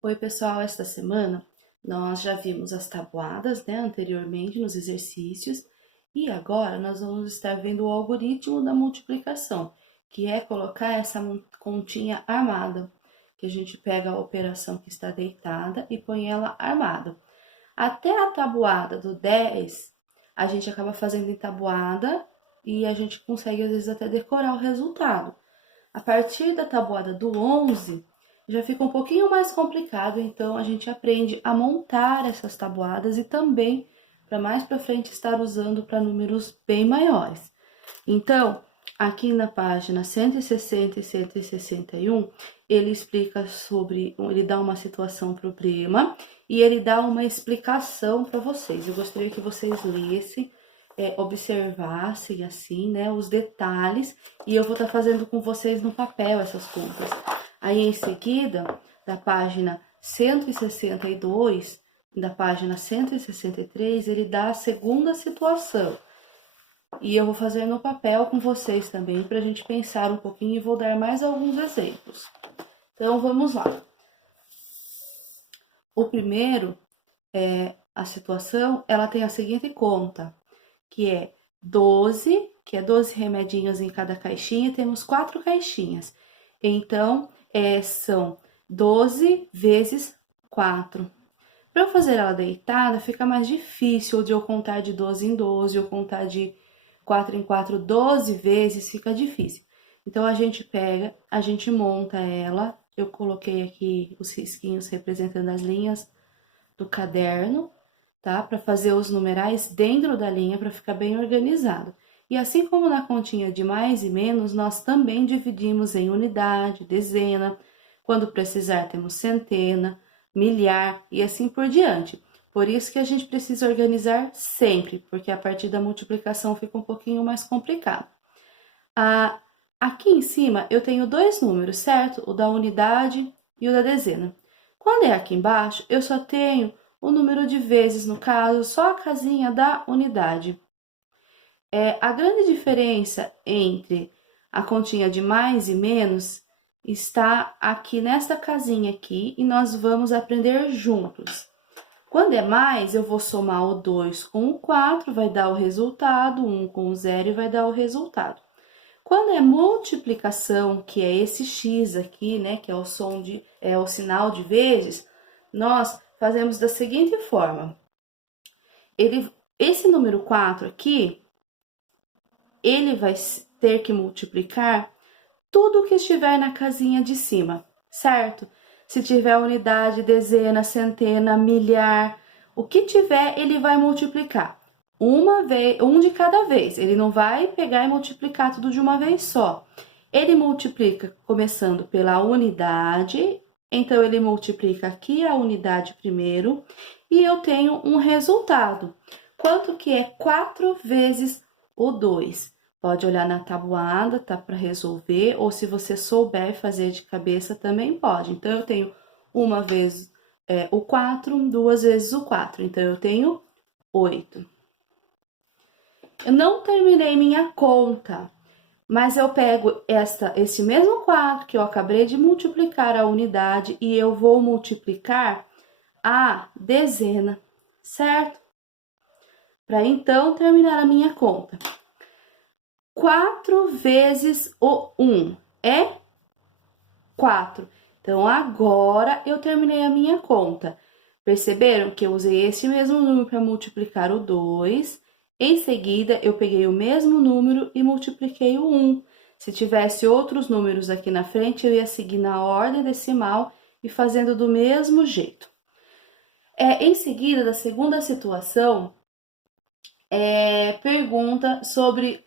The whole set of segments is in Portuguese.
Oi, pessoal, esta semana nós já vimos as tabuadas, né, anteriormente nos exercícios, e agora nós vamos estar vendo o algoritmo da multiplicação, que é colocar essa continha armada, que a gente pega a operação que está deitada e põe ela armada. Até a tabuada do 10, a gente acaba fazendo em tabuada e a gente consegue às vezes até decorar o resultado. A partir da tabuada do 11, já fica um pouquinho mais complicado, então a gente aprende a montar essas tabuadas e também para mais para frente estar usando para números bem maiores. Então, aqui na página 160 e 161, ele explica sobre, ele dá uma situação para o prima e ele dá uma explicação para vocês. Eu gostaria que vocês lessem, observassem assim, né, os detalhes, e eu vou estar fazendo com vocês no papel essas contas. Aí em seguida, da página 162, da página 163, ele dá a segunda situação. E eu vou fazer no papel com vocês também, para a gente pensar um pouquinho e vou dar mais alguns exemplos. Então, vamos lá. O primeiro, a situação, ela tem a seguinte conta, que é 12, que é 12 remedinhos em cada caixinha, temos 4 caixinhas. Então, são 12 vezes 4. Para eu fazer ela deitada, fica mais difícil de eu contar de 12 em 12, ou contar de 4 em 4, 12 vezes, fica difícil. Então, a gente pega, a gente monta ela. Eu coloquei aqui os risquinhos representando as linhas do caderno, tá? Para fazer os numerais dentro da linha, para ficar bem organizado. E assim como na continha de mais e menos, nós também dividimos em unidade, dezena. Quando precisar, temos centena, milhar e assim por diante. Por isso que a gente precisa organizar sempre, porque a partir da multiplicação fica um pouquinho mais complicado. Aqui em cima eu tenho dois números, certo? O da unidade e o da dezena. Quando é aqui embaixo, eu só tenho o número de vezes, no caso, só a casinha da unidade. A grande diferença entre a continha de mais e menos está aqui nesta casinha aqui e nós vamos aprender juntos. Quando é mais, eu vou somar o 2 com o 4, vai dar o resultado, 1 com o 0 e vai dar o resultado. Quando é multiplicação, que é esse x aqui, né, que é o sinal de vezes, nós fazemos da seguinte forma. Esse número 4 aqui, ele vai ter que multiplicar tudo que estiver na casinha de cima, certo? Se tiver unidade, dezena, centena, milhar, o que tiver, ele vai multiplicar. Um de cada vez. Ele não vai pegar e multiplicar tudo de uma vez só. Ele multiplica começando pela unidade, então ele multiplica aqui a unidade primeiro, e eu tenho um resultado. Quanto que é 4 vezes o 2? Pode olhar na tabuada, tá, para resolver, ou se você souber fazer de cabeça, também pode. Então, eu tenho uma vez o 4, duas vezes o 4, então eu tenho 8. Eu não terminei minha conta, mas eu pego esse mesmo 4 que eu acabei de multiplicar a unidade e eu vou multiplicar a dezena, certo? Para então terminar a minha conta. 4 vezes o 1 é 4. Então, agora eu terminei a minha conta. Perceberam que eu usei esse mesmo número para multiplicar o 2. Em seguida, eu peguei o mesmo número e multipliquei o 1. Se tivesse outros números aqui na frente, eu ia seguir na ordem decimal e fazendo do mesmo jeito. Em seguida, da segunda situação, pergunta sobre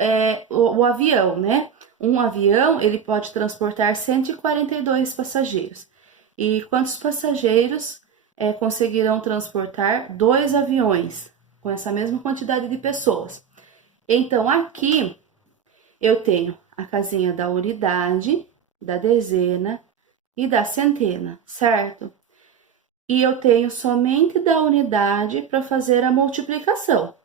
o avião, né? Um avião, ele pode transportar 142 passageiros. E quantos passageiros conseguirão transportar 2 aviões com essa mesma quantidade de pessoas? Então, aqui eu tenho a casinha da unidade, da dezena e da centena, certo? E eu tenho somente da unidade para fazer a multiplicação.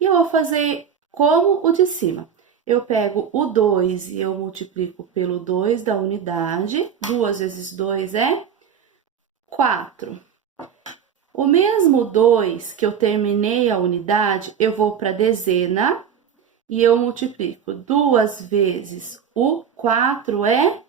E eu vou fazer como o de cima. Eu pego o 2 e eu multiplico pelo 2 da unidade. 2 vezes 2 é 4. O mesmo 2 que eu terminei a unidade, eu vou para a dezena e eu multiplico 2 vezes o 4 é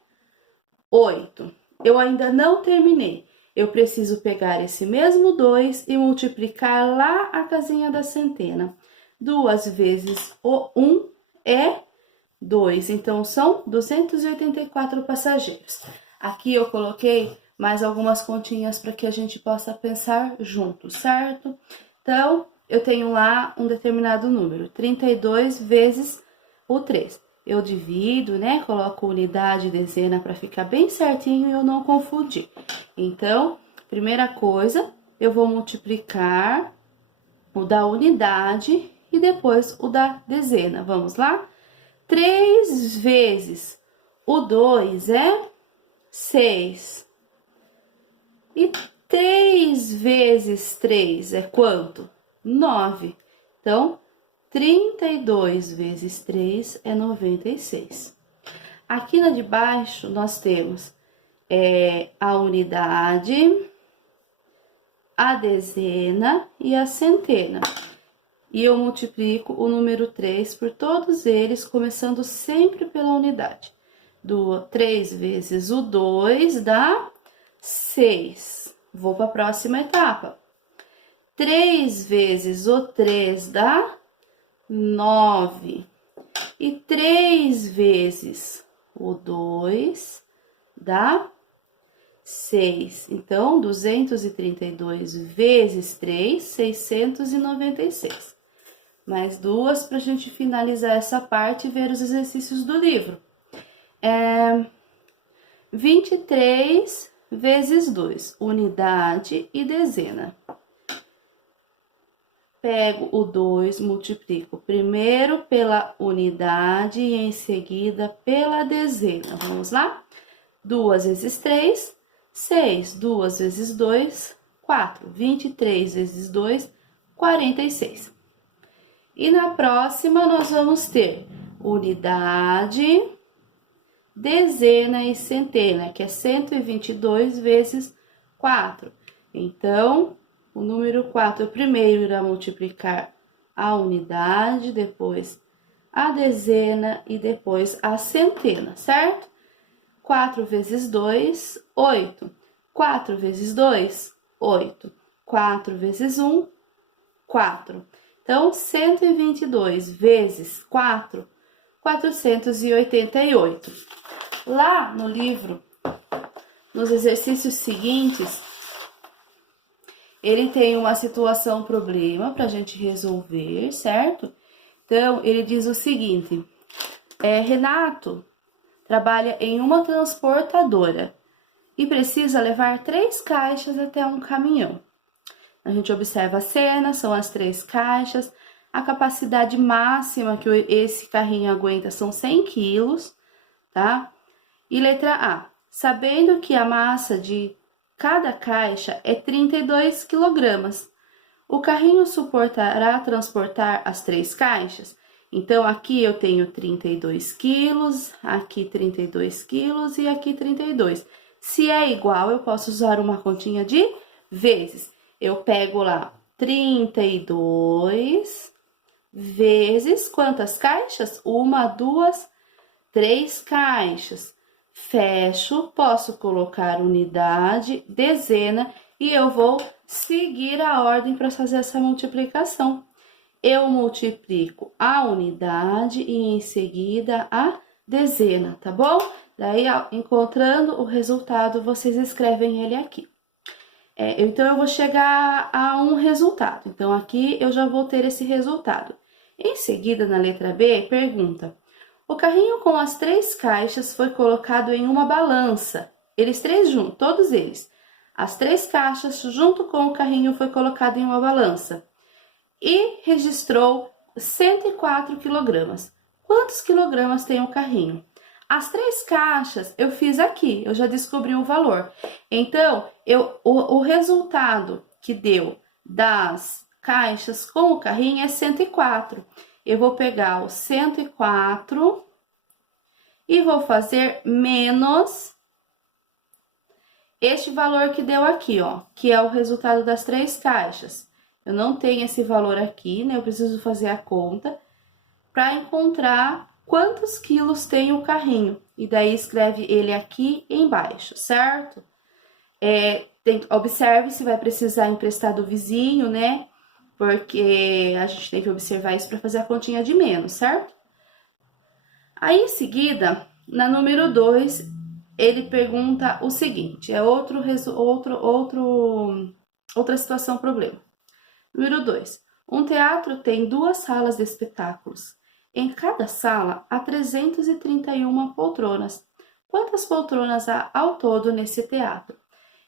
8. Eu ainda não terminei. Eu preciso pegar esse mesmo 2 e multiplicar lá a casinha da centena. 2 vezes o 1 é 2, então são 284 passageiros. Aqui eu coloquei mais algumas continhas para que a gente possa pensar junto, certo? Então, eu tenho lá um determinado número, 32 vezes o 3. Eu divido, né? Coloco unidade e dezena para ficar bem certinho e eu não confundir. Então, primeira coisa, eu vou multiplicar o da unidade e depois o da dezena. Vamos lá? 3 vezes o 2 é 6. E 3 vezes 3 é quanto? 9. Então, 32 vezes 3 é 96. Aqui na de baixo, nós temos a unidade, a dezena e a centena. E eu multiplico o número 3 por todos eles, começando sempre pela unidade. 3 vezes o 2 dá 6. Vou para a próxima etapa. 3 vezes o 3 dá 9. E 3 vezes o 2 dá 6. Então, 232 vezes 3, 696. Mais duas para a gente finalizar essa parte e ver os exercícios do livro. 23 vezes 2, unidade e dezena. Pego o 2, multiplico primeiro pela unidade e em seguida pela dezena. Vamos lá? 2 vezes 3, 6. 2 vezes 2, 4. 23 vezes 2, 46. E na próxima, nós vamos ter unidade, dezena e centena, que é 122 vezes 4. Então, o número 4 primeiro irá multiplicar a unidade, depois a dezena e depois a centena, certo? 4 vezes 2, 8. 4 vezes 2, 8. 4 vezes 1, 4. Então, 122 vezes 4, 488. Lá no livro, nos exercícios seguintes, ele tem uma situação, problema para a gente resolver, certo? Então, ele diz o seguinte, Renato trabalha em uma transportadora e precisa levar 3 caixas até um caminhão. A gente observa a cena, são as 3 caixas, a capacidade máxima que esse carrinho aguenta são 100 quilos, tá? E letra A, sabendo que a massa de cada caixa é 32 quilogramas, o carrinho suportará transportar as 3 caixas? Então, aqui eu tenho 32 quilos, aqui 32 quilos e aqui 32. Se é igual, eu posso usar uma continha de vezes. Eu pego lá 32 vezes quantas caixas? 1, 2, 3 caixas. Fecho, posso colocar unidade, dezena e eu vou seguir a ordem para fazer essa multiplicação. Eu multiplico a unidade e em seguida a dezena, tá bom? Daí, encontrando o resultado, vocês escrevem ele aqui. Então, eu vou chegar a um resultado. Então, aqui eu já vou ter esse resultado. Em seguida, na letra B, pergunta: o carrinho com as 3 caixas foi colocado em uma balança. Eles 3 juntos, todos eles. As 3 caixas junto com o carrinho foi colocado em uma balança. E registrou 104 quilogramas. Quantos quilogramas tem o carrinho? As 3 caixas eu fiz aqui, eu já descobri o valor. Então, o resultado que deu das caixas com o carrinho é 104. Eu vou pegar o 104 e vou fazer menos este valor que deu aqui, ó, que é o resultado das 3 caixas. Eu não tenho esse valor aqui, né? Eu preciso fazer a conta para encontrar quantos quilos tem o carrinho. E daí escreve ele aqui embaixo, certo? Observe se vai precisar emprestar do vizinho, né? Porque a gente tem que observar isso para fazer a continha de menos, certo? Aí, em seguida, na número 2, ele pergunta o seguinte, é outra situação, problema. Número 2, um teatro tem 2 salas de espetáculos. Em cada sala, há 331 poltronas. Quantas poltronas há ao todo nesse teatro?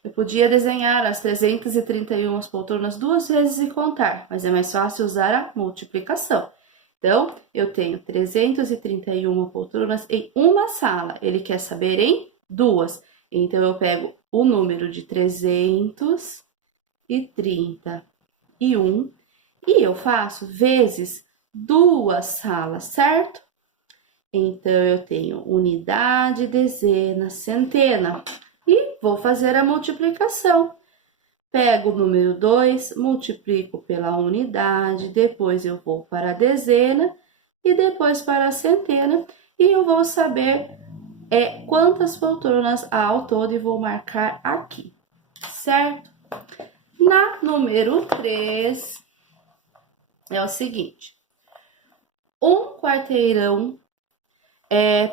Eu podia desenhar as 331 poltronas 2 vezes e contar, mas é mais fácil usar a multiplicação. Então, eu tenho 331 poltronas em uma sala. Ele quer saber em 2. Então, eu pego o número de 331 e eu faço vezes 2 salas, certo? Então, eu tenho unidade, dezena, centena. E vou fazer a multiplicação. Pego o número 2, multiplico pela unidade, depois eu vou para a dezena e depois para a centena. E eu vou saber quantas poltronas há ao todo e vou marcar aqui, certo? Na número 3, é o seguinte. Um quarteirão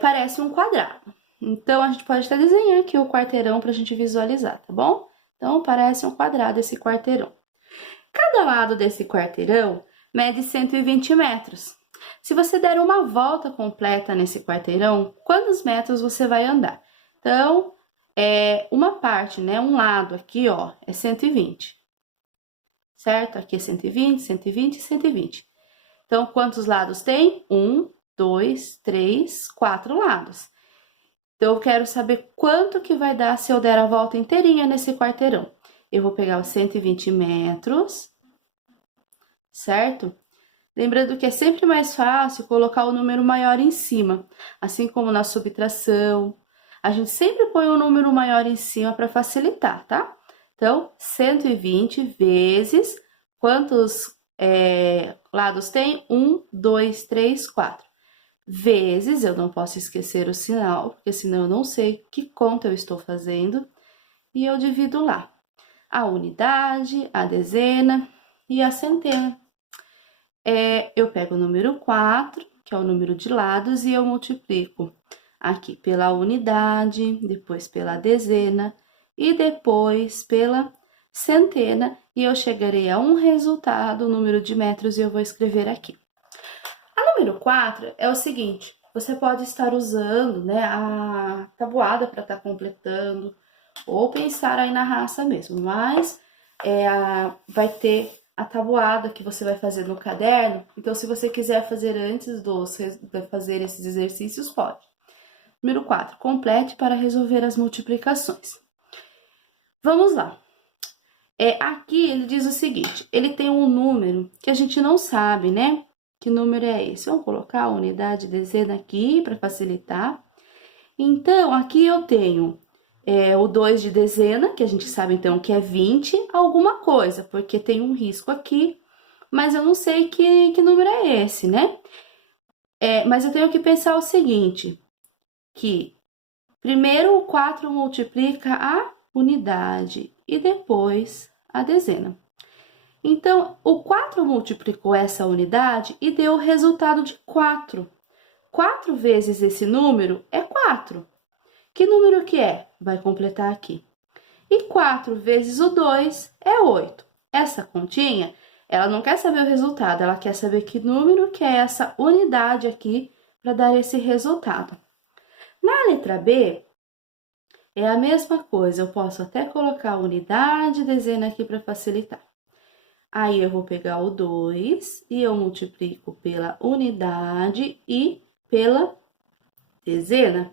parece um quadrado. Então, a gente pode até desenhar aqui o quarteirão para a gente visualizar, tá bom? Então, parece um quadrado esse quarteirão. Cada lado desse quarteirão mede 120 metros. Se você der uma volta completa nesse quarteirão, quantos metros você vai andar? Então, uma parte, né? Um lado aqui, ó, é 120. Certo? Aqui é 120, 120 e 120. Então, quantos lados tem? 1, 2, 3, 4 lados. Então, eu quero saber quanto que vai dar se eu der a volta inteirinha nesse quarteirão. Eu vou pegar os 120 metros, certo? Lembrando que é sempre mais fácil colocar o número maior em cima, assim como na subtração. A gente sempre põe o número maior em cima para facilitar, tá? Então, 120 vezes quantos lados tem? 1, 2, 3, 4. Vezes, eu não posso esquecer o sinal, porque senão eu não sei que conta eu estou fazendo. E eu divido lá a unidade, a dezena e a centena. Eu pego o número 4, que é o número de lados, e eu multiplico aqui pela unidade, depois pela dezena e depois pela centena. E eu chegarei a um resultado, o número de metros, e eu vou escrever aqui. A número 4 é o seguinte, você pode estar usando, né, a tabuada para estar completando, ou pensar aí na raça mesmo, mas vai ter a tabuada que você vai fazer no caderno, então se você quiser fazer antes de fazer esses exercícios, pode. Número 4, complete para resolver as multiplicações. Vamos lá. Aqui ele diz o seguinte, ele tem um número que a gente não sabe, né? Que número é esse? Vamos colocar a unidade dezena aqui para facilitar. Então, aqui eu tenho o 2 de dezena, que a gente sabe então que é 20, alguma coisa, porque tem um risco aqui, mas eu não sei que número é esse, né? Mas eu tenho que pensar o seguinte, que primeiro o 4 multiplica a unidade e depois a dezena. Então, o 4 multiplicou essa unidade e deu o resultado de 4. 4 vezes esse número é 4. Que número que é? Vai completar aqui. E 4 vezes o 2 é 8. Essa continha, ela não quer saber o resultado, ela quer saber que número que é essa unidade aqui para dar esse resultado. Na letra B, é a mesma coisa, eu posso até colocar a unidade, dezena aqui para facilitar. Aí, eu vou pegar o 2 e eu multiplico pela unidade e pela dezena.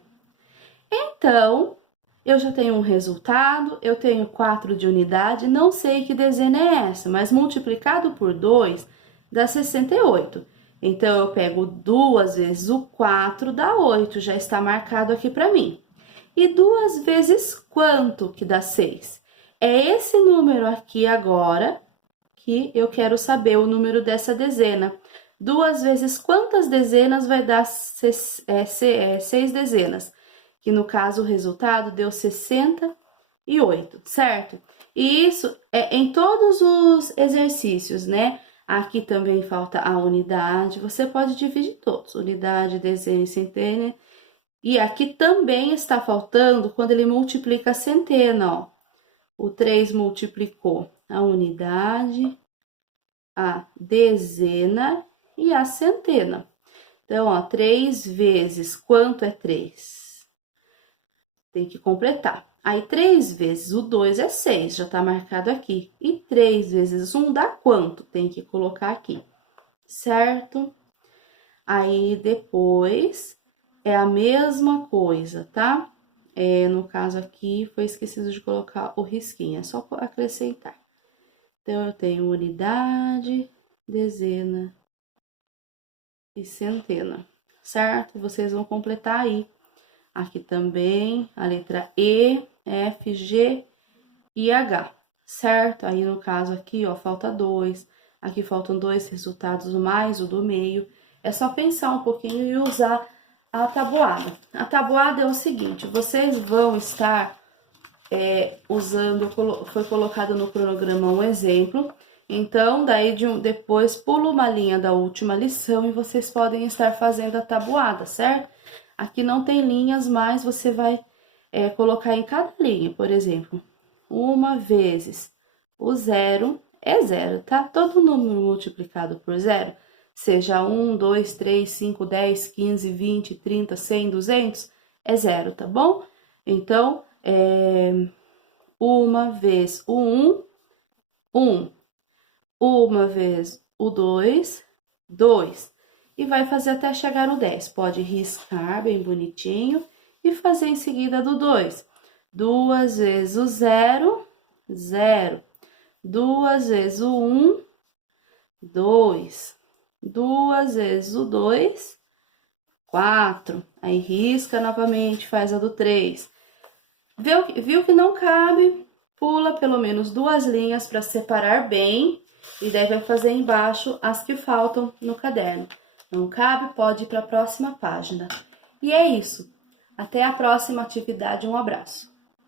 Então, eu já tenho um resultado, eu tenho 4 de unidade, não sei que dezena é essa, mas multiplicado por 2 dá 68. Então, eu pego 2 vezes o 4, dá 8, já está marcado aqui para mim. E 2 vezes quanto que dá 6? É esse número aqui agora que eu quero saber o número dessa dezena. 2 vezes quantas dezenas vai dar 6 dezenas? Que no caso o resultado deu 68, certo? E isso é em todos os exercícios, né? Aqui também falta a unidade, você pode dividir todos, unidade, dezena e centena. E aqui também está faltando quando ele multiplica a centena, ó. O 3 multiplicou a unidade, a dezena e a centena. Então, ó, 3 vezes quanto é 3? Tem que completar. Aí, 3 vezes o 2 é 6, já tá marcado aqui. E 3 vezes 1 dá quanto? Tem que colocar aqui, certo? Aí, depois, é a mesma coisa, tá? No caso aqui, foi esquecido de colocar o risquinho, é só acrescentar. Então, eu tenho unidade, dezena e centena, certo? Vocês vão completar aí. Aqui também, a letra E, F, G e H, certo? Aí, no caso aqui, ó, falta 2. Aqui faltam 2 resultados mais o do meio. É só pensar um pouquinho e usar a tabuada. A tabuada é o seguinte, vocês vão estar usando, foi colocado no cronograma um exemplo, então daí depois pula uma linha da última lição e vocês podem estar fazendo a tabuada, certo? Aqui não tem linhas, mas você vai colocar em cada linha, por exemplo, 1 vezes o 0 é 0, tá? Todo número multiplicado por 0, seja 1, 2, 3, 5, 10, 15, 20, 30, 100, 200, é 0, tá bom? Então, 1 vez o 1, 1. 1 vez o 2, 2. E vai fazer até chegar no 10. Pode riscar bem bonitinho e fazer em seguida do 2. 2 vezes o 0, 0. 2 vezes o 1, 2. 2 vezes o 2, 4. Aí risca novamente, faz a do 3. Viu que não cabe? Pula pelo menos 2 linhas para separar bem e daí vai fazer embaixo as que faltam no caderno. Não cabe? Pode ir para a próxima página. E é isso. Até a próxima atividade. Um abraço.